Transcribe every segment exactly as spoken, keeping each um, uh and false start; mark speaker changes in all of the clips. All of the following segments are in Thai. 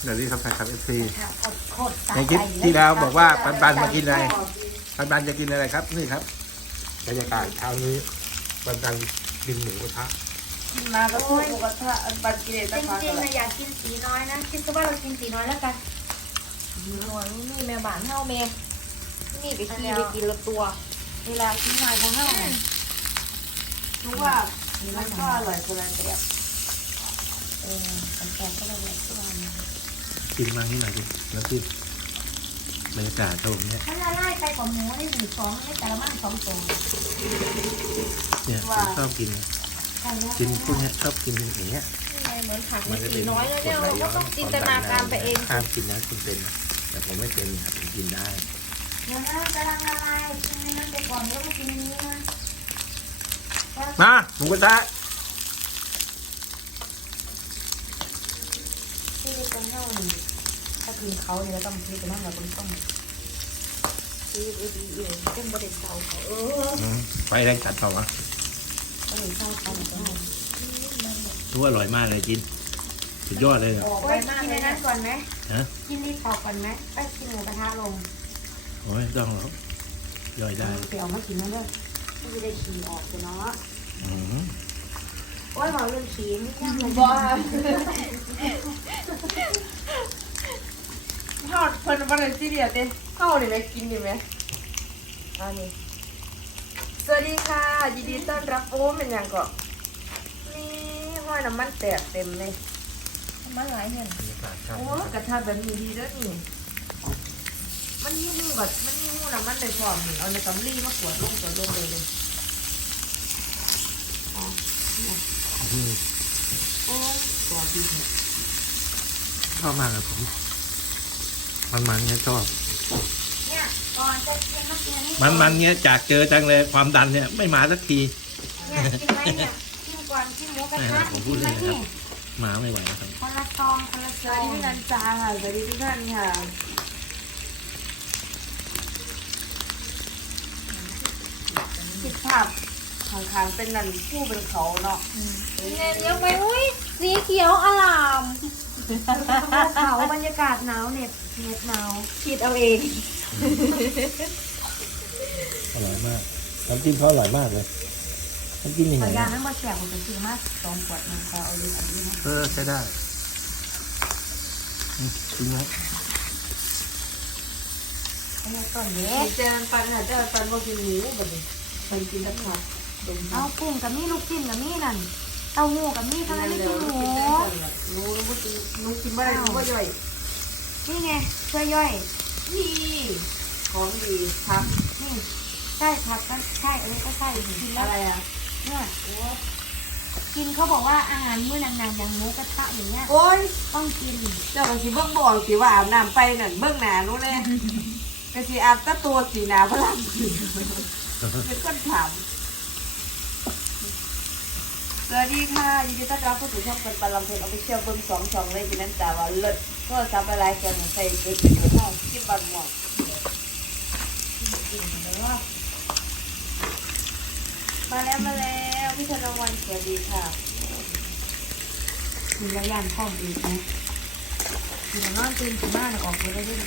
Speaker 1: เดี๋ยวนี้ครับแฟนคลับเอฟซี
Speaker 2: โคตรสะ
Speaker 1: ใน
Speaker 2: ใจ
Speaker 1: คลิปที่แล้วบอกว่าปันปันมากินอะไรปันปันจะกินอะไรครับนี่ครับบรรยากาศเช้านี้ปันปันกินหมูกระทะ
Speaker 3: กินมาก็พูดหมูกระทะอันบันกิเลส
Speaker 2: จ
Speaker 3: ตะขา
Speaker 2: ริงๆ
Speaker 3: เล
Speaker 2: นะ
Speaker 3: ย
Speaker 2: อยากกินสีน้อยนะคิดซะว่าเรากินสีน้อยแล้วกันสีน้อยนี่แม่บ้านเฮาแม่นี่ไปขี่ไปกินละตัว
Speaker 3: เวลากินหน่อยของเฮารู้ว่ามันก็อร่อยคนละแบบ
Speaker 2: เออมันแกงก็เลยแบบตัวนี้
Speaker 1: กินมานี่หน่อยดิแล้วกินบรรยากาศตรงเนี้ย
Speaker 2: มันละลายไปกว่าหมูได้หนึ่งสองได้แต่ละมันสองตัว
Speaker 1: เนี่ยผมชอบกิน
Speaker 2: ใช่แล้ว
Speaker 1: กินพวกเนี้ยชอบกินอย่างเงี้ย
Speaker 2: เหมือนผัก
Speaker 1: มั
Speaker 2: มัน
Speaker 1: จะ
Speaker 2: สี
Speaker 1: เป็น
Speaker 2: น้อยแล้วเนี่ย
Speaker 1: กรดไหล
Speaker 2: เรา
Speaker 1: ย้
Speaker 2: ก็
Speaker 1: อน
Speaker 2: ต้องจินตนาการไปเอง
Speaker 1: ห้ามกินนะคุณเป็นแต่ผมไม่เป็นครับผมกินได้
Speaker 2: เดี๋ยวนะกำลังละลายกินนั้นไปก่อนเดี๋ยวมากินนี้นะ
Speaker 1: มาหมูกระทะ
Speaker 2: ที่เป็นเท่านี้ถ้ากินเขาเนี่ยเราต้องคิดไปนั่นเราต้องต้องคิดดีๆเองเจ้าบริษัทเขาเออ
Speaker 1: อืมไปแรงจัดเปล่าวะ
Speaker 2: บริษัทเขาเนี่ยต้อง
Speaker 1: รู้ว่าอร่อยมากเลยจินสุดยอดเลยเนี่ย
Speaker 2: ออกไปมาก
Speaker 3: กิน
Speaker 2: เล
Speaker 3: ใน
Speaker 2: ย
Speaker 3: นั้
Speaker 2: นะ
Speaker 3: นก่อนไหม
Speaker 1: ฮะ
Speaker 3: กินรีบออกก่อนไหม
Speaker 2: ไปกินหมูกระทะลง
Speaker 1: โอ้ยไม่ต้องหรอกย่อยได้
Speaker 2: เปรี้ยวมากินนั่นด้วยที่จะได้ขี่ออกเลยเนาะ
Speaker 1: อืม
Speaker 2: โอ้ยหมอเรื่องขี่ไม่ยากเลย
Speaker 3: บ้าทอดเพิ่นวันไหนซีเรียสเด้เข้าเลยไหมกินดีไหมอันนี้สวัสดีค่ะยินดีต้อนรับโอ้เป็นยังก็นี่ห้อยน้ำมันแตกเต็มเลย
Speaker 2: มันหลายเห็น
Speaker 1: บรรยากาศครับ
Speaker 3: โอ้กระทะแบบนี้ดีแล้วนี่มันยิ่งหูแบบมันยิ่งหูน้ำมันเลยพร้อมนี่เอาในกำลีมาขวดลงขวดลงเลยเลย
Speaker 1: อืม
Speaker 3: โอ้กอดี
Speaker 1: ชอบมากเลยผม มันมันๆเนี้ยชอบ
Speaker 2: เนี่ยก่อนจะกินต้องกินอันนี้
Speaker 1: มันมันๆเนี้ยจากเจอจังเลยความดันเนี่ยไม่มาสักที
Speaker 2: เนี่ยกินไหมเนี่ยกินก่อนกินหมูกระทะ
Speaker 1: ผมพู
Speaker 2: กิ
Speaker 1: ด
Speaker 2: นไหม
Speaker 1: เลยนะครับ
Speaker 2: นี่
Speaker 1: มาไม่ไหวแล้วครับ
Speaker 2: คนละซองคนละ
Speaker 3: ส
Speaker 2: ซอ
Speaker 3: วัส
Speaker 2: ง
Speaker 3: ดีพี่นันจาค่ะสวัสดีทุกท่านค่ะคิดภาพขางๆเป็นนันผู้เป็นเขาเนาะ
Speaker 2: เนี่ยเลี้ยวไปอุ้ยสีเขียวอลาม
Speaker 3: เขาบรรยากาศหนาวเหน็บเหน็บหนาว
Speaker 2: คิดเอาเอง
Speaker 1: อร่อยมากน้ำจิ้มเขาอร่อยมากเลยน้ำจิ้มยัง
Speaker 2: ข
Speaker 1: ไง
Speaker 2: อยา
Speaker 1: นะ
Speaker 2: นั้นมาแจกผมจะซื้อมาสองขวดมันขอเอาดูอันนี้นะ
Speaker 1: เออใช้ได้อืมจริงไหม
Speaker 2: ไอ้ต้นเด็ก
Speaker 3: เจอปันค่ะเจอปันว่ากินหมูแบบนี้มันกินน้ำผักดม
Speaker 2: เอากุ้งกับมีลูกชิ้นกับมีนั่นเต้าหู้กับมีทำไมไม่กินหมู
Speaker 3: หนูหนูกินหนูกินไม่ได้หนูก็ย่อย
Speaker 2: นี่ไงช่วยย่อย
Speaker 3: นี่ของดีครับ
Speaker 2: นี่ใช่ผักก็ใช่อะไรก็ใช่กินแล้ว
Speaker 3: อะไรอ่ะ
Speaker 2: เนี่ยกินเขาบอกว่าอาหารมื้อนานๆอย่างหมูกระทะอย่างเงี้ย
Speaker 3: โอ้ย
Speaker 2: ต้องกิน
Speaker 3: เจ้าก็สิเบิ่งบอกสิว่าอาบน้ำไปนั่นเบิ่งหน้าหนูแน่ก็สิอาบแตะตัวสีหน้าพลังเป็นคนถามสวัสดีค่ะยินดีต้อนรับเข้าสู่ช่องเป็นปลาลำเพลินออฟฟิเชียลเบิ่งสองช่องเลยที่นั่นจ่าว่าเลิศก็ซับอะไรกันใส่เกลือเกลือข้าวกินบันม่วง
Speaker 2: กินเนื้อ
Speaker 3: มาแล้วมาแล้วพี่ธนวันสวัสดีค่ะ
Speaker 2: กินแล้วย่านท้องอีกนะกินแล้วนอนตื่นขึ้นมาแล้วออกไปได้ด้วย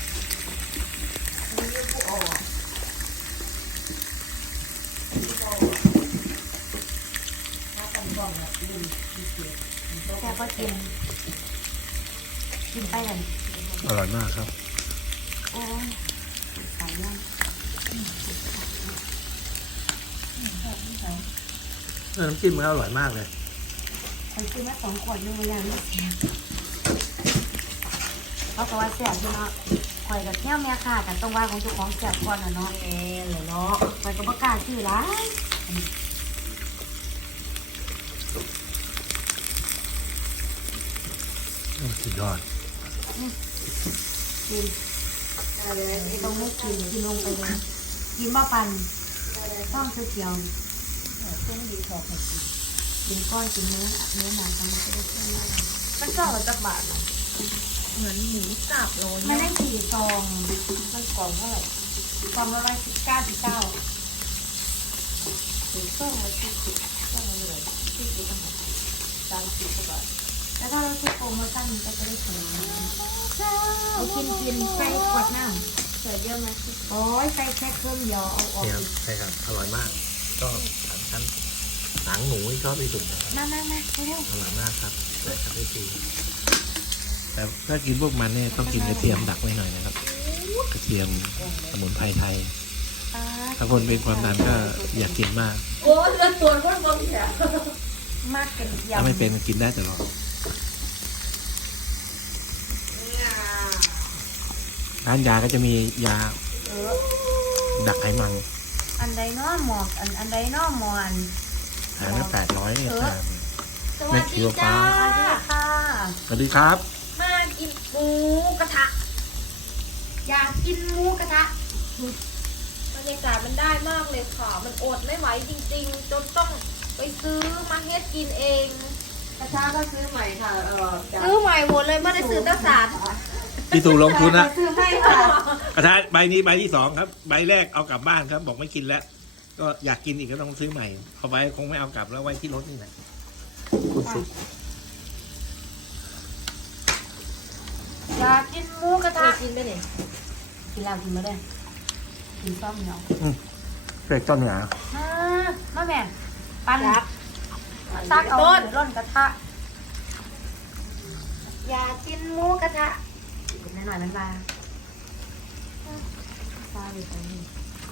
Speaker 3: อันนี้ผู้ออก
Speaker 2: แค่ก็กินกินไปเลย
Speaker 1: อร่อยมากครับ
Speaker 2: โอ้ยสายย่าง
Speaker 1: เออน้ำจิ้มเขาอร่อยมากเลย
Speaker 2: ไปซื้อมาสองขวดนึงวันยังไม่เสียเขาก็ว่าเสียใช่ไหมข่อยกับเที่ยวแม่ค่ะแต่ต้องว่าของเจ้าของเสียก่อนนะเนาะ
Speaker 3: แม่เลยเนาะ
Speaker 2: ข่อยก็ประกล้าศชื่อร้าน
Speaker 1: สุดยอด
Speaker 2: กิน
Speaker 3: อะไร
Speaker 2: ต้องไม่กินกินลงไปเลยกินมาปันต้องเขียว
Speaker 3: เส้นดีทอง
Speaker 2: ๆกินก้อนกินเนื้อเนื้อหนากันมันจะได้เชื่อมาก
Speaker 3: มันก็เราจะบาทนะเหมือนหมูสับโล
Speaker 2: ไม่ได้สี่ซอง
Speaker 3: มันกล่องเท่าไหร่
Speaker 2: ซองละร้อยสิบเก้าสิบเก้า
Speaker 3: ถึงเครื่องละสี่สิบเครื่องละเลยสี่สิบสามสิบกว่าบาท
Speaker 2: แล้วถ้าเราซื้อโปรโมชั่นก็จะได้ถูกเอากินกินใส่ขวดน้ำ
Speaker 3: เสิร์ฟเยอะไหม
Speaker 2: โอ้ยใส่แค่เครื่องเดียวเอาออก
Speaker 1: เนี่ยครับใช่ครับอร่อยมากก็สามชั้นหนังหนูที่ชอบที่สุดนะครับ
Speaker 2: มามามาเร็ว
Speaker 1: อร่อยมากครับเลยครับพี่ปีแต่ถ้ากินพวกมันเนี่ยต้องกินกระเทียมดักไว้หน่อยนะครับ กระเทียมสมุนไพรไทย ถ้าคนเป็นความดันก็อยากกินมาก
Speaker 3: โอ้เลือดตัวคนบนแขน
Speaker 2: มากกันยำ
Speaker 1: ถ้าไม่เป็นกินได้ตลอดร้านยาก็จะมียาดักไขมัน
Speaker 2: อันใดเนาะหมอกอันอันใดเนาะหมอน
Speaker 1: หาละแปดร้อยเนี่ยครับ
Speaker 3: สวัสดีจ้า
Speaker 2: สวัสดีค่ะ
Speaker 1: สวัสดีครับ
Speaker 3: มากินหมูกระทะ
Speaker 2: อยากกินหมูกระทะ
Speaker 3: บรรยากาศมันได้มากเลยค่ะ มันอดไม่ไหวจริงๆ จนต้องไปซื้อมาเฮ็ดกินเอง
Speaker 2: กระทะก็ซื้อใหม่ค่ะเออ
Speaker 3: ซื้อใหม่หมดเลยไม่ได้ซื้อตั้งสาร
Speaker 1: พี่ตู่ลงทุนนะ
Speaker 2: ซื้อไม่ค่ะ
Speaker 1: กระทะใบนี้ใบที่สองครับ ใบแรกเอากลับบ้านครับ บอกไม่กินแล้ว ก็อยากกินอีกก็ต้องซื้อใหม่เอาไว้คงไม่เอากลับแล้วไว้ที่รถนี่แหละคุณสุ
Speaker 2: อยากกินหมูกระ
Speaker 3: เค
Speaker 2: ทะ
Speaker 3: ยกินไหมเนี่ย
Speaker 2: กินแล้วกินมาได้กินซ้อมเหนียว
Speaker 1: เปรกต้นเหนือ
Speaker 2: อ่ามาแม่ปัน
Speaker 3: ครับ
Speaker 2: ซักเอาร่นกระทะอยากกินหมูกระทะกินหน่อยๆมันมาซาอยู่ตรงนี้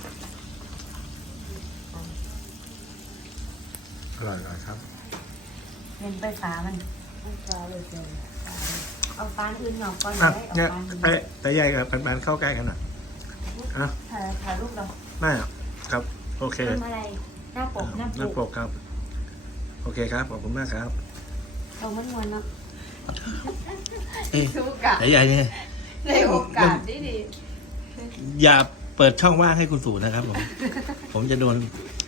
Speaker 1: อร่อยอร่อยครับ
Speaker 2: เห็นไปฝามัน
Speaker 3: ปลาเลยเจ้า
Speaker 2: เอาฟานอื่นหยอกก่อน
Speaker 1: อ่ะ
Speaker 2: ได้เอา
Speaker 1: เนี่ย
Speaker 2: ฟานอื่น
Speaker 1: ไอ้แต่ใหญ่กับปันๆเข้าใกล้กันอ่ะอ่ะ
Speaker 2: ถ่ายถ่ายรูปเรา
Speaker 1: ไม่อ่ะครับ โอเค
Speaker 2: ทำอะไรหน้าปกหน้า
Speaker 1: หน้า
Speaker 2: ป
Speaker 1: ป
Speaker 2: ก
Speaker 1: กครับ โอเคครับ ขอบคุณมากครับ
Speaker 2: เราไม่มวนเนาะ
Speaker 1: เอ้ย
Speaker 3: ชูกะ
Speaker 1: แต่ใหญ่เนี่ย
Speaker 3: ในโอกาสดีดี
Speaker 1: อย่าเปิดช่องว่างให้คุณสู่นะครับผม ผมจะโดน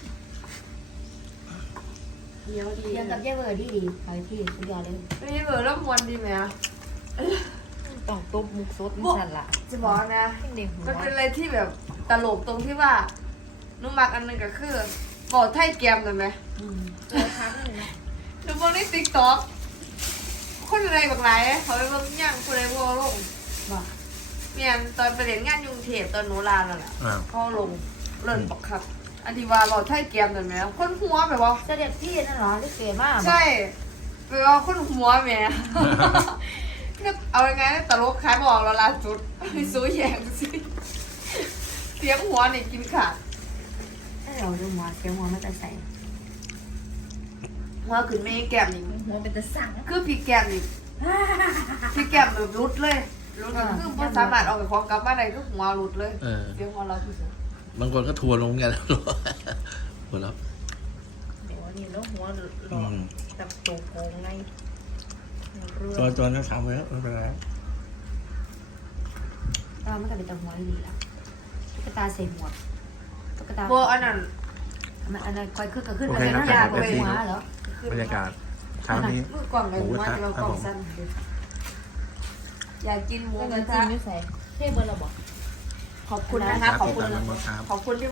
Speaker 3: เดียวดี
Speaker 2: เรียงกับเย่เวอร์ดีดีไปที่สุดยอดเลย
Speaker 3: นี่เบอร์แล้วมวนดีไหมอะต้องตบมุกซดนี่สันละ
Speaker 4: จะบอกนะ
Speaker 3: เด็กหัว
Speaker 4: มันเป็นอะไรที่แบบตลกตรงที่ว่านุ่มมักอันหนึงก็คือบอกไทยแกมเลยไหม
Speaker 2: อืม
Speaker 3: เจอครั้งหนึ่งนะ
Speaker 4: ดูบางในติ๊กต็อกคนอะไรบางไรเขาไปเบิ่งย่างคนอะไรบ่ลง
Speaker 2: บอก
Speaker 4: เมียนตอนไปเรียนงานยุงเทพตอนโนรานั่นแหละ
Speaker 1: อ้าว
Speaker 4: เขาลงเล่นบอกครับ อันที่ว่าบอกไทยแกมเลยไหมคนหัวแบบว่า
Speaker 2: เสด็จพี่นั่นเหรอที่เก๋มาก
Speaker 4: ใช่แบบว่าคนหัวแหม่ ก็เอายังไงตลกขายบอกเราลาจุดมีซูแยงสิเสียงหัวนี่กินขาด
Speaker 2: ถ้าเราดูหัวเสียงหัวมันจะใส่
Speaker 4: หัวขึ้นไม่แก้มนี่
Speaker 3: หัวเป็นตะสั่ง
Speaker 4: คือพี่แก้มนี่พี่แก้มแบบรุดเลยรุดนี่คือบ่สามารถเอาไปของกลับมาได้คือหัวรุดเลย
Speaker 1: เออ
Speaker 4: เสียงหัวเราที่สุด
Speaker 1: บางคนก็ทัวร์ลงกัน หัวเราะ
Speaker 3: เดี๋ยวนี่แล้วหัวหล
Speaker 1: อื
Speaker 3: อก
Speaker 1: ม
Speaker 3: แบบโตโกงไงเรื่
Speaker 1: ตัว
Speaker 3: อง
Speaker 1: ตัวนั้นทำไว้แล้วไม่เป็นไร
Speaker 2: เราไม่กลับไปตรงหัวดีละตุ๊กตาใส่หมวกตุ๊กตา
Speaker 4: บ่อันนั้น
Speaker 2: มันอันนั้นคอยขึ้นก็ขึ้น
Speaker 1: โอ
Speaker 2: อัน
Speaker 1: เค
Speaker 2: นั้น
Speaker 1: ครับ
Speaker 2: ยา
Speaker 1: ครับ
Speaker 2: ไปหัวเหรอบ
Speaker 1: รรยากาศเช้านี้
Speaker 4: มือกล่องเลยหัวจะเรากล่องสั้นอยากกินหมู
Speaker 3: แล้ว
Speaker 4: ก
Speaker 3: ก็
Speaker 4: ระ
Speaker 3: จิ้
Speaker 4: ทะ
Speaker 3: มด้วยใส่เทเบอร์เราบอก
Speaker 4: ขอบคุณนะคะ ขอบคุณ
Speaker 1: ครับ
Speaker 4: ขอบคุณที่